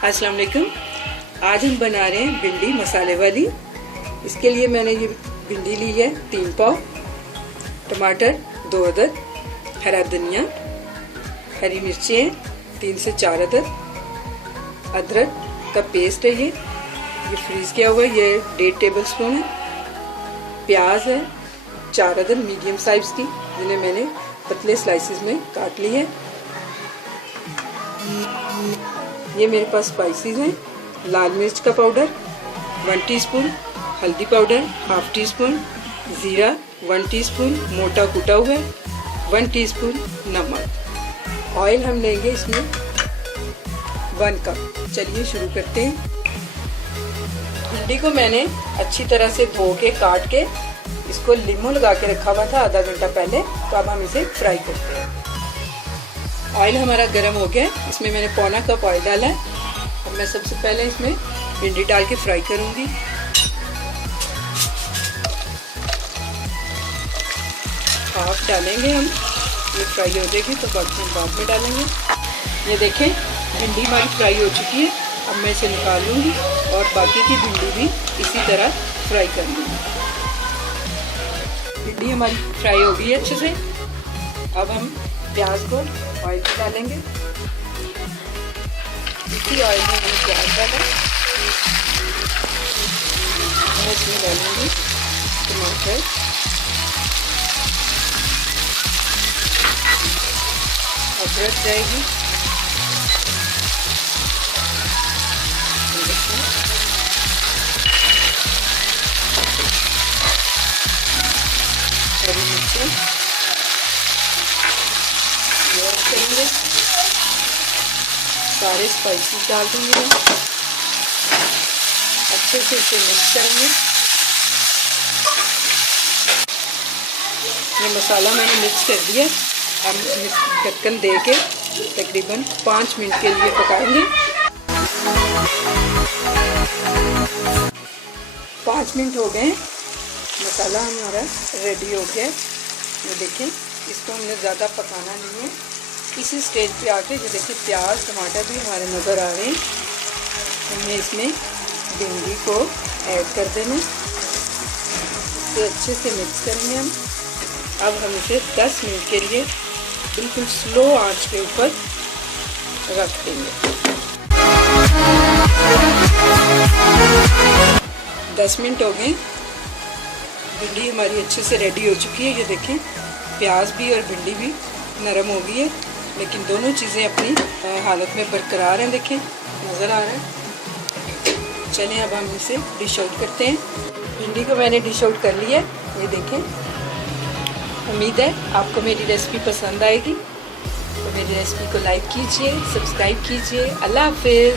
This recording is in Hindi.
अस्सलाम वालेकुम। आज हम बना रहे हैं भिंडी मसाले वाली। इसके लिए मैंने ये भिंडी ली है 3 पाव, टमाटर 2 अदद, हरा धनिया, हरी मिर्चें 3 से 4 अदद, अदरक का पेस्ट है ये फ्रीज किया हुआ है, ये 1.5 टेबल स्पून है। प्याज है 4 अदद मीडियम साइज की, जिन्हें मैंने पतले स्लाइसेस में काट ली है। ये मेरे पास स्पाइसेस हैं, लाल मिर्च का पाउडर 1 टीस्पून, हल्दी पाउडर 1/2 टीस्पून, ज़ीरा 1 टीस्पून मोटा कुटा हुआ है, 1 टीस्पून नमक। ऑयल हम लेंगे इसमें 1 कप। चलिए शुरू करते हैं। भिंडी को मैंने अच्छी तरह से धो के काट के इसको लीमू लगा के रखा हुआ था आधा घंटा पहले, तो अब हम इसे फ्राई करते हैं। ऑयल हमारा गर्म हो गया, इसमें मैंने पौना कप ऑयल डाला है। अब मैं सबसे पहले इसमें भिंडी डाल के फ्राई करूंगी। हाफ डालेंगे हम, ये फ्राई हो जाएगी तो बाकी हम बाद में डालेंगे। ये देखें भिंडी हमारी फ्राई हो चुकी है। अब मैं इसे निकाल लूँगी और बाकी की भिंडी भी इसी तरह फ्राई कर लूँगी। भिंडी हमारी फ्राई हो गई है अच्छे से। अब हम प्याज को ऑयल में डालेंगे। इसी ऑयल में मैंने प्याज डाला। मैं इसमें डालूंगी टमाटर, अदरक जाएगी, हरी मिर्चें करेंगे, सारे स्पाइसेस डाल दूंगी मैं, अच्छे से इसे मिक्स करेंगे। ये मसाला मैंने मिक्स कर दिया। हम ढक्कन दे के तकरीबन 5 मिनट के लिए पकाएंगे। 5 मिनट हो गए, मसाला हमारा रेडी हो गया। ये देखें, इसको हमने ज़्यादा पकाना नहीं है। इसी स्टेज पे आके जो देखिए प्याज टमाटर भी हमारे नज़र आ रहे हैं। हमने इसमें भिंडी को ऐड कर देना, इसे अच्छे से मिक्स करेंगे हम। अब हम इसे 10 मिनट के लिए बिल्कुल स्लो आंच के ऊपर रख देंगे। 10 मिनट हो गए, भिंडी हमारी अच्छे से रेडी हो चुकी है। ये देखें प्याज भी और भिंडी भी नरम हो गई है, लेकिन दोनों चीज़ें अपनी हालत में बरकरार हैं। देखें नज़र आ रहा है। चलें अब हम इसे डिश आउट करते हैं। भिंडी को मैंने डिश आउट कर लिया है। ये देखें, उम्मीद है आपको मेरी रेसिपी पसंद आएगी। तो मेरी रेसिपी को लाइक कीजिए, सब्सक्राइब कीजिए। अल्लाह हाफिज़।